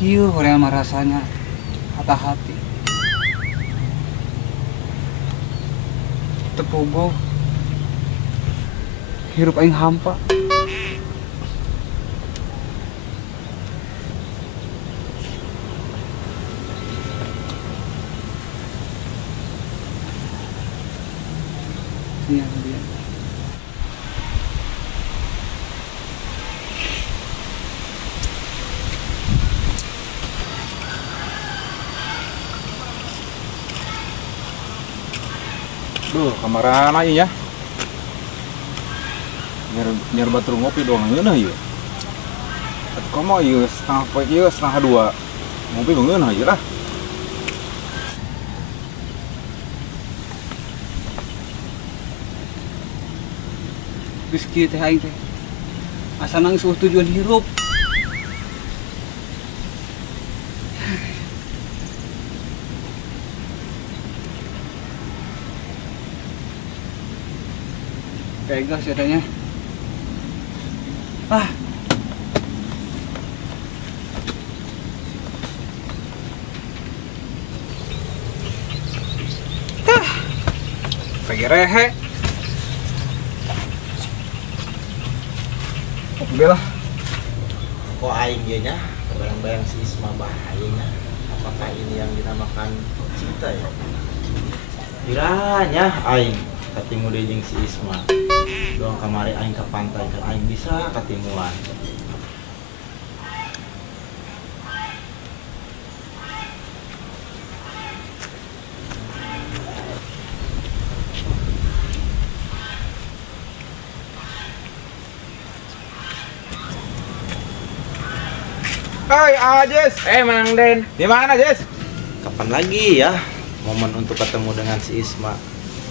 kieu hoream mah rasanya hati-hati. Tepogo hirup aing hampa. Iya, dia. Duh, kamaran aja ya. Biar batur ngopi doang ngeunah ieu. Atuh komo ieu setengah poe ieu setengah dua. Ngopi ngeunah ieu lah. Geus kieu teh aing teh. Asa nang sueuh tujuan hirup. Pegas adanya. Ah. Lagi rehe. Oke lah. Kok aing ge nya bayang-bayang si Isma bahayanya. Apakah ini yang dinamakan cinta ya? Kiranya aing ketemu deui jeung si Isma. Doang kamari aing ke pantai kan aing bisa ketemuan. Hai, Jess. Mang Den. Di mana, Jess? Kapan lagi ya momen untuk ketemu dengan si Isma?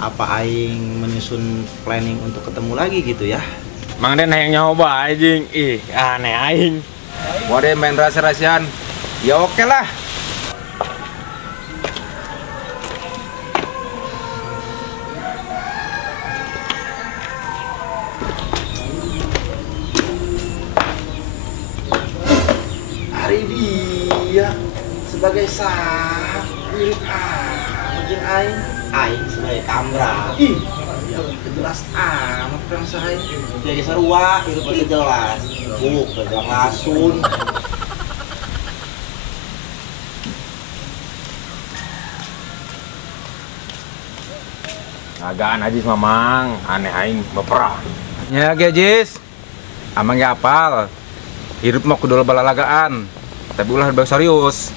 Apa aing menyusun planning untuk ketemu lagi gitu ya? Mang Den yang nyoba anjing. Ih, aneh aing. Waduh main rahasia-rahasian. Ya oke lah. Hari dia sebagai sah mirip jeung aing. Aing sebagai kamera. Ih, ya jelas amat perang saya. Jadi sarua itu paling jelas. Kejelang lasun. Agaan aja mamang, aneh aing baperan. Ya, Jess. Amang ge apal. Hirup mah kudu balalagaan. Tapi ulah bae serius.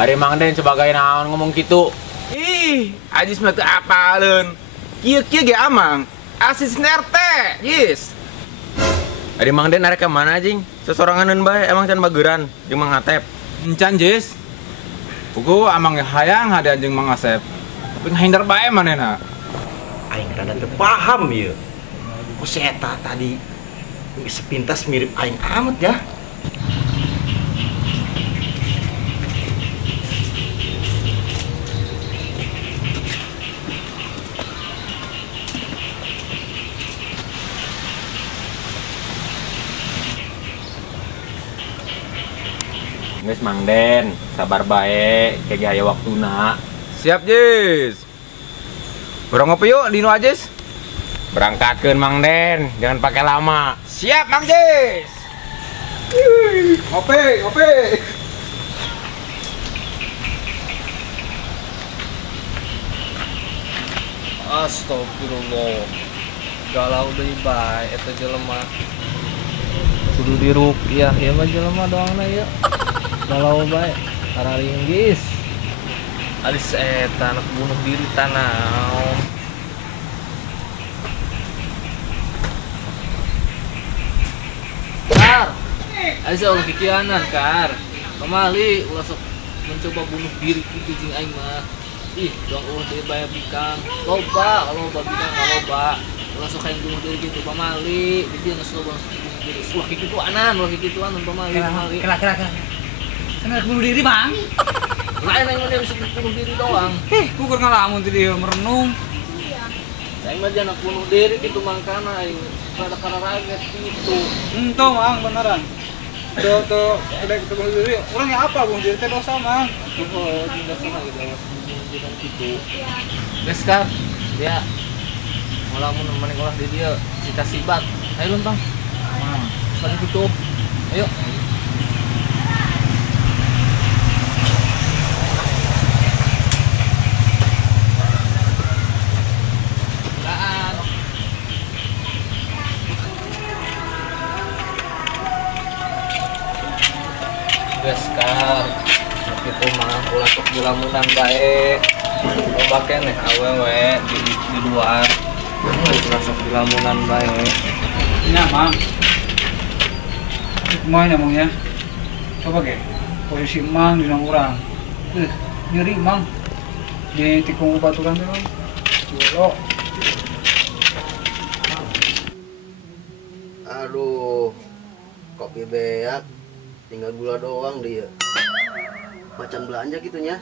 Ari Mang Den sebagai naon ngomong gitu. Ih, Ajis mah teu apaleun. Kieu ge amang. Asis RT, Jis. Ari Mang Den arek ka mana anjing? Sesoranganeun bae emang can bageran jeung Mang Atep. Encan, Jis. Pugu amang ge hayang hade anjing Mang Asep. Tapi ngahindar bae manehna. Aing rada teu paham ieu. Ku si eta tadi sepintas mirip aing amat ya. Geus Mang Den, sabar bae, kege aya waktuna. Siap, Jis. Urang ngopi yuk di nu Ajis. Berangkatkeun Mang Den, jangan pakai lama. Siap, Mang Jis. Ngopi, ngopi. Astagfirullah. Galau deui bae eta jelema. Kudu diruqyah ya mah jelema doangna ya. Galau bae, hararinggis. Alis eta anak bunuh diri tanaon. Kar, alis ulah kikianan Kar. Kemali ulah sok mencoba bunuh diri kitu jeung aing mah. Ih, dong ulah deui bae bikang. Loba bikang loba. Ulah sok aing bunuh diri kitu pamali. Di dieu geus loba bunuh diri. Ulah kikituanan pamali. Kela. Sana bunuh diri, Bang. Lain yang dia bisa bunuh diri doang. Kukur ngalamun teh dia merenung. Aing mah jangan bunuh diri gitu mangkana aing rada kararaget gitu. Ento, Mang, beneran. Tuh, ada kita bunuh diri. Orangnya apa bunuh diri teh dosa mang? Tuh, tidak sama gitu, awas bunuh gitu. Guys kan, dia malah mau nemenin olah di dia, kita sibat. Ayo lontang. Saling tutup. Ayo. Beskar itu mah ulah sok dilamunan bae loba keneh awewe di luar ulah sok dilamunan bae Nya mang. Kumaha namanya? Coba ge. Posisi mang dina urang. Nyeri mang. Di tikung baturan teh. Culo. Aduh, kopi beak, tinggal gula doang dia. Macan belanja gitunya.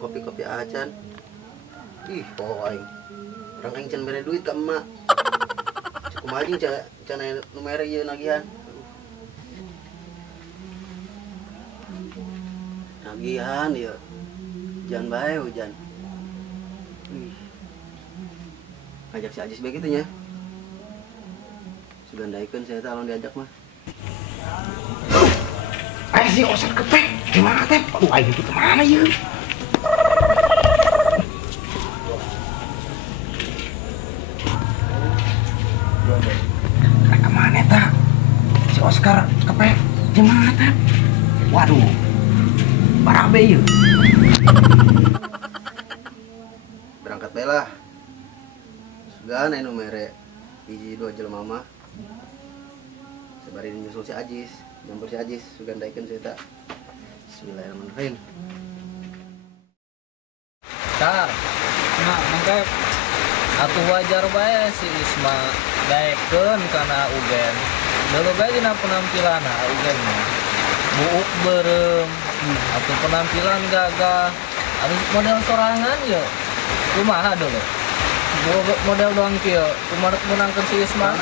Kopi-kopi acan. Ih, poho aing. Orang aing can mere duit ka emak. Cukup aja can nu mere ieu nagihan. Nagihan ieu. Jan bae hujan. Ngajak si Ajis begitu nya. Gandaikeun saya tolong diajak mah. Ayo si Osar kepek, gimana teh? Aduh, ayo itu kemana ya? Kemana tak? Si Oscar kepek, gimana teh? Waduh, barabe ya. Berangkat bela. Sugan anu mere hiji dua jelema mah. Sabarin nyusul si Ajis, nyamper si Ajis, sugan daikeun saya tak. Bismillahirrahmanirrahim. Kar Nah, mangkep. atuh wajar bae si Isma daekeun kana Ugen dulu bae dina penampilanna Ugen mah buuk beureum atuh penampilan gagah anu model sorangan ya kumaha dulu model doang kieu kumaha menangkeun si Isma.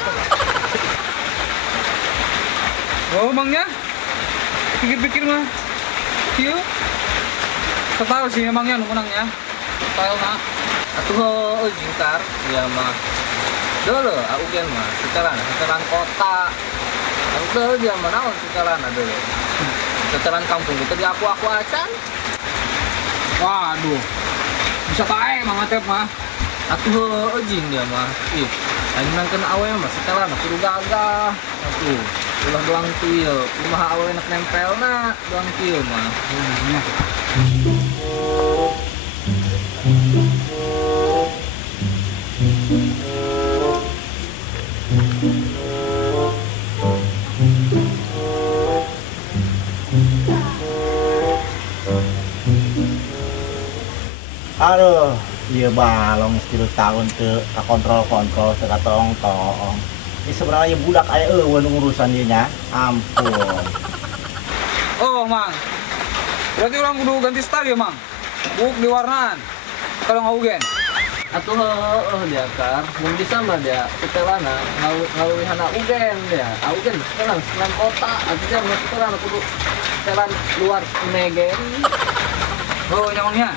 Oh, mangnya. Pikir-pikir mah. Kieu. Setahun sih emangnya nu menangnya. Setahun mah. Atuh jingkar dia mah dulu Ugen mah setelan kota atuh dia mah naon setelana dulu setelan kampung itu di aku acan. Waduh. Bisa bae mang atep mah. Atuh jing dia mah ih anu nangkeun awe mah setelana kudu gagah atuh ulah doang kieu kumaha awe enak nempelna doang kieu mah. Aduh, iya balong setilu tahun ke kontrol sekatong-tong. Ini sebenarnya budak aya eueun urusan ieu nya. Ampun. Oh, mang. Berarti orang kudu ganti style ya, mang. Buk di warnaan. Kalau ngaugen. Atuh dia kar mun bisa mah dia setelana ngaluwihana Ugen dia Ugen setelan kota atuh dia mah setelan kudu setelan luar megen. Oh, nyamannya.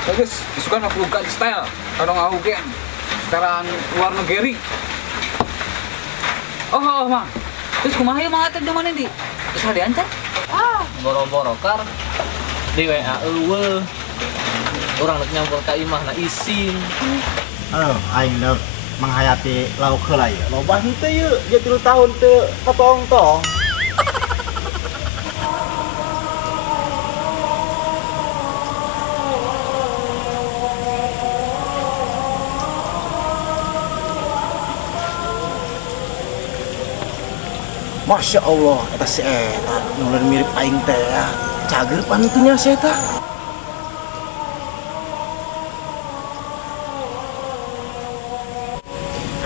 Bagus, suka nak buka style. Kalau ngaugen. Sekarang luar negeri. Oh, mang. Terus kumaha ya mang atep zaman ini? Terus ada diancar? Boro-boro kar di WA eueuh urang rek nyampur ka imah na isin. Aduh, aing dek menghayati lauk heula ieu. Loba henteu ieu, dia 3 tahun teu katong-tong. Masya Allah, eta si eta nulen mirip aing teh ya. Cager pantunya si eta.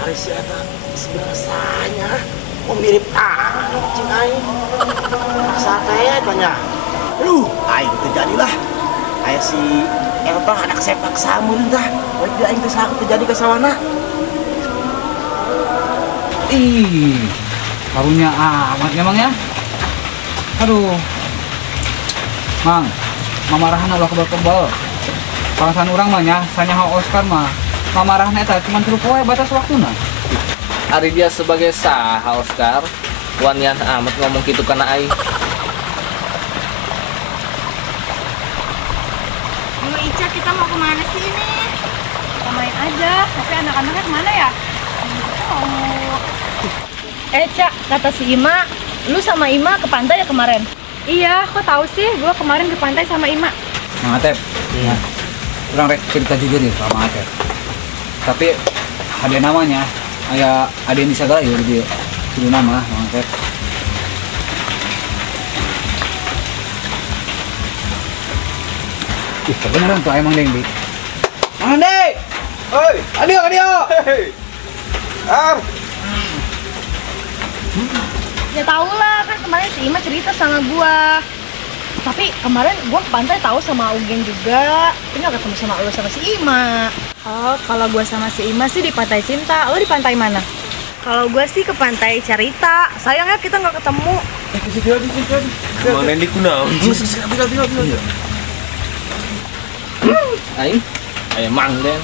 Hari si eta sebenarnya oh mirip cing aing. Rasa teh tanya. Aduh, aing terjadilah. Aya si eta anak sepak samun tah. Wajib aing teh terjadi ka sawana. Ih. Karunya amat memang ya. Aduh. Mang, mamarahan ulah kebal-kebal. Pangsan orang mah nya, sanyaho Oscar mah. Mamarahan eta cuma 3 poe batas waktuna. Ari dia sebagai saha Oscar. Wanian amat ngomong gitu kana aing. Mama Ica, kita mau kemana sih ini? Kita main aja, tapi anak-anaknya kemana ya? Kita mau... Cak, kata si Ima, lu sama Ima ke pantai ya kemarin? Iya, kok tahu sih? Gua kemarin ke pantai sama Ima. Mang Atep. Ya. Kurang rek cerita jujur nih sama Atep. Tapi ada namanya, ada yang bisa gaya dia. Suruh nama Mang Atep. Ih, kebenaran tuh emang Dendi. Mang Dendi! Hei, Adio! hei. Ar, Ya tau lah, kan kemarin si Ima cerita sama gua. Tapi kemarin gua ke pantai tahu sama Ugen juga. Tapi nggak ketemu sama lu sama si Ima. Oh, kalau gua sama si Ima sih di Pantai Cinta. Lo di pantai mana? Kalau gua sih ke pantai Carita. Sayangnya kita nggak ketemu. Mang Dendi kunaon? Aing Mang Den.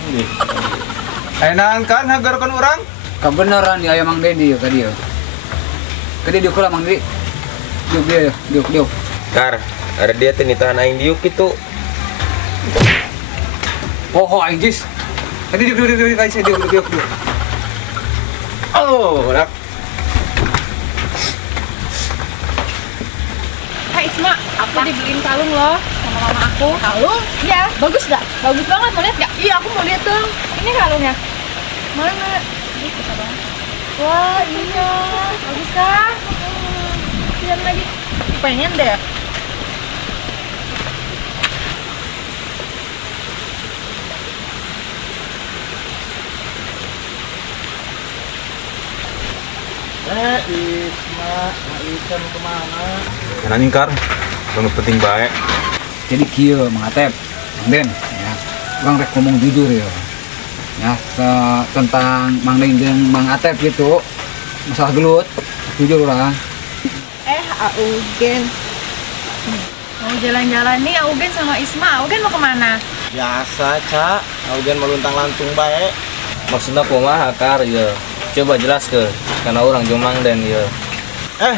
enak kan hagarkan orang? Kebenaran ya Mang Dendi ya tadi ya. Kadi dia kula Mang Dendi. Diuk. Kar, ada dia teh nitahan aing diuk itu. Oh, anjis. Tadi diuk kasih saya diuk. Oh, udah. Hai Isma, aku dibeliin kalung loh sama mama aku. Kalung? Iya, Bagus nggak? bagus banget, mau lihat nggak? Iya, aku mau lihat dong. Ini kalungnya. Mana? Ini bisa banget. Wah, iya. Bagus kan? Lihat lagi. Pengen deh. Isma, Ica mau kemana? Karena nyingkar, banget penting baik. Jadi kieu Mang Atep, Mang Den ya. Urang rek ngomong jujur ya. Ya, tentang Mang Den jeung Mang Atep gitu. Masalah gelut, jujur urang. Augen. Mau jalan-jalan nih Augen sama Isma. Augen mau kemana? Biasa, Cak. Augen meluntang-lantung baik. Maksudnya kumaha Kar ya. Coba jelas ke, karena orang jeung Mang Den ya.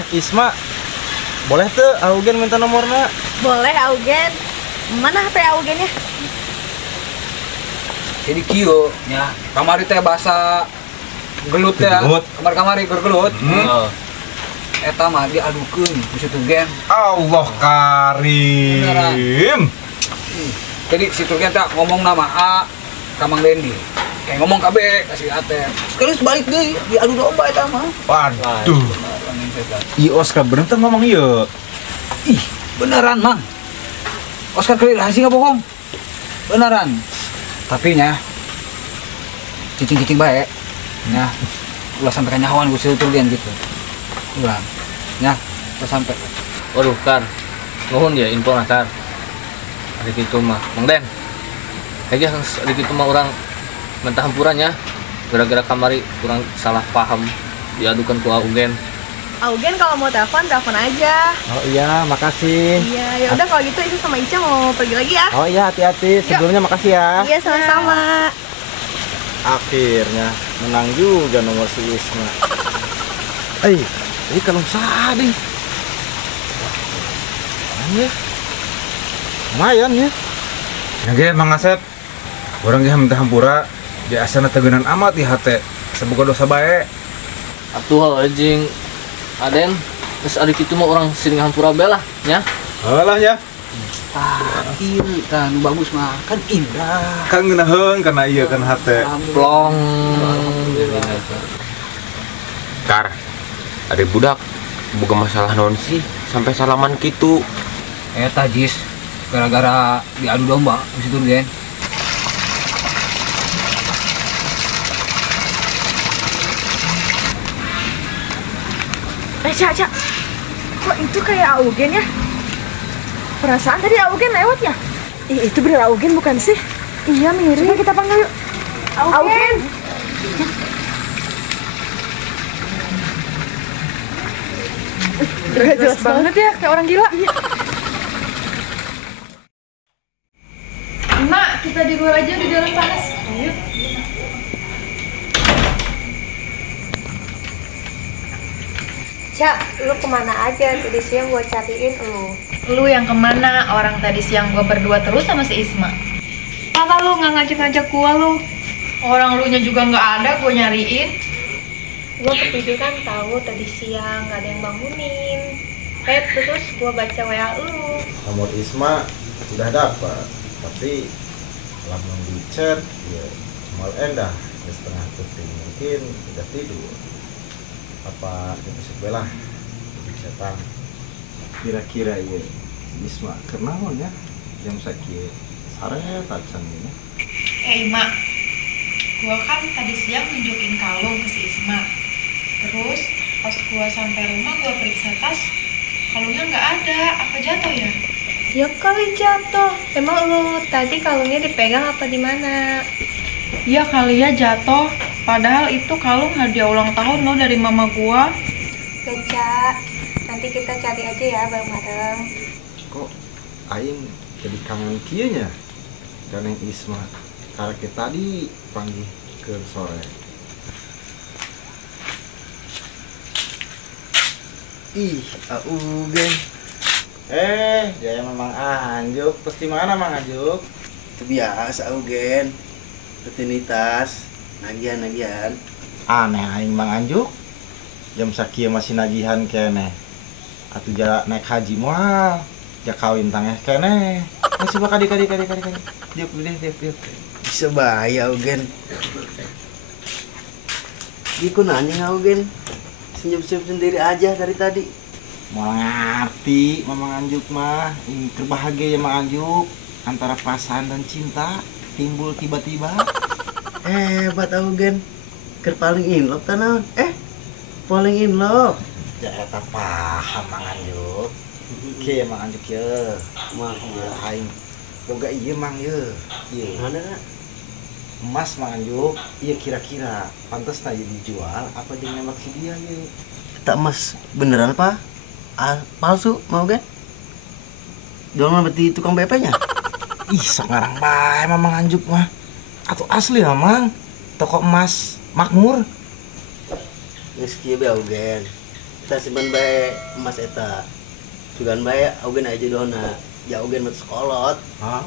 Isma, boleh tuh Augen minta nomornya? Boleh, Augen. Mana HP Augennya? Jadi kieu ya. Kamari teh bahasa gelut teh. Gelut. Kamar-kamari gergelut. Oh. Eta mah diadukeun ku situ gen. Allah Karim. Jadi situ gen teh ngomong nama A ka Mang Dendi. Kayak ngomong KB kasih Atep. Sekali sebalik deui diadu domba eta mah. Waduh. Iya Oscar bener tuh ngomong iya. Ih, beneran Mang. Oscar kali rahasia nggak bohong. Beneran. Tapi nya cicing-cicing baik. Ya. Ulah sampai kanyahoan gue situ dia gitu. Ulah. Ya, udah sampai. Waduh Kar, nuhun ya info nah Kar. Adik itu mah, Mang Den. Kayaknya adik itu mah orang mentah hampurannya. Gara-gara kamari kurang salah paham diadukan ku Augen. Augen kalau mau telepon aja. Oh iya, makasih. Iya, ya udah kalau gitu Ica sama Ica mau pergi lagi ya. Oh iya, hati-hati. Sebelumnya makasih ya. Iya, sama-sama. Akhirnya menang juga nomor si Isma. Ini kalau sading. Lumayan ya. Ya ge Mang Asep. Orang ge minta hampura di asana tegenan amat di hate. Semoga dosa bae. Atuh anjing Aden, terus adik itu mah orang sering hampura bela nya. Alah ya. Ieu tah nu bagus mah kan indah. Kan ngeunaheun karena ieu kan hate. Plong. Kar, ada budak bukan masalah non sih sampai salaman gitu. Eta jis gara-gara diadu domba di situ gen. Cak. Kok itu kayak Augen ya? Perasaan tadi Augen lewat ya? Itu bener Augen bukan sih? Iya mirip. Coba kita panggil yuk. Augen. Gak jelas banget ya, kayak orang gila. Mak, kita di luar aja, di dalam panas. Ayo. Cak, lu kemana aja? Tadi siang gua cariin lu. Lu yang kemana? Orang tadi siang gua berdua terus sama si Isma. Apa lu nggak ngajak-ngajak gua lu? Orang lu nya juga nggak ada, gua nyariin. Gua ketiduran tahu tadi siang nggak ada yang bangunin. Terus gua baca WA lu. Nomor Isma sudah dapat, tapi lamun di chat ya mal endah setengah penting mungkin udah tidur. Apa itu sebelah di setan. Kira-kira ya Isma kenaon ya jam sakit sarangnya tacan ini. Mak, gua kan tadi siang nunjukin kalung ke si Isma. Terus pas gua sampai rumah gua periksa tas, kalungnya nggak ada. Apa jatuh ya? Ya kali jatuh. Emang lu tadi kalungnya dipegang apa di mana? Ya kali ya jatuh. Padahal itu kalung hadiah ulang tahun lo dari mama gua. Beca, nanti kita cari aja ya bareng-bareng. Kok Aing jadi kangen kieunya karena Isma karena kita tadi panggil ke sore. Ih, geng. Jaya memang Anjuk. Terus di mana Mang Anjuk? Itu biasa Ugen. Rutinitas, nagihan. Aneh aing Mang Anjuk. Jam sakieu masih nagihan kene. Atuh ja naik haji moal. Ja kawin tangeh kene. Masih coba kadi. Diuk. Bisa bahaya Ugen. Iku nanya Ugen. Senyum-senyum sendiri aja dari tadi. Mau ngerti Mamang Anjuk mah. Ini terbahagia ya Mang Anjuk. Antara perasaan dan cinta timbul tiba-tiba. Hebat Ugen. Ker paling in love tanaon. Paling in love. Ya eta paham Mang Anjuk. Oke Mang Anjuk ya. Mah, Aing boga ieu Mang ye. Ieu. mana Kak? Emas Mang Anjuk. Iya kira-kira pantas tadi dijual apa jeung nembak si dia ye. Tak emas beneran apa? Palsu mau kan? Jangan berarti tukang BP-nya. Ih sok ngarang bae Mamang Anjuk mah. Atau asli lah Mang. Toko emas makmur. Geus kieu bae Ugen. Kita simpan bae emas eta. Sugan bae Ugen aja dona. Ya Ugen mah sekolot. Hah?